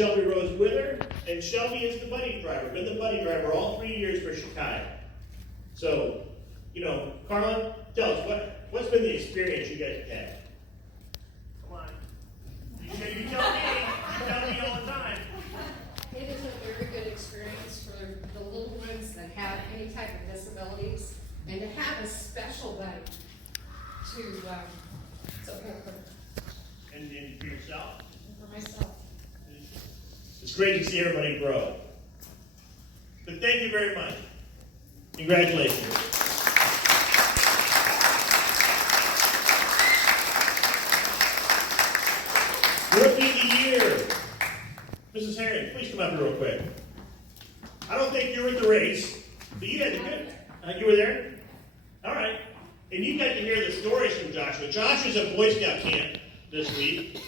Shelby Rose with her, and Shelby is the buddy driver. Been the buddy driver all 3 years for Chicago. So, you know, Carlin, tell us what's been the experience you guys have had? Come on. You tell me. You tell me all the time. It is a very good experience for the little ones that have any type of disabilities, and to have a special buddy to support them. And for yourself? And for myself. It's great to see everybody grow. But thank you very much. Congratulations. Rookie of the Year. Mrs. Herring, please come up here real quick. I don't think you were at the race, but you had the good. You were there? All right. And you got to hear the stories from Joshua. Joshua's at Boy Scout camp this week.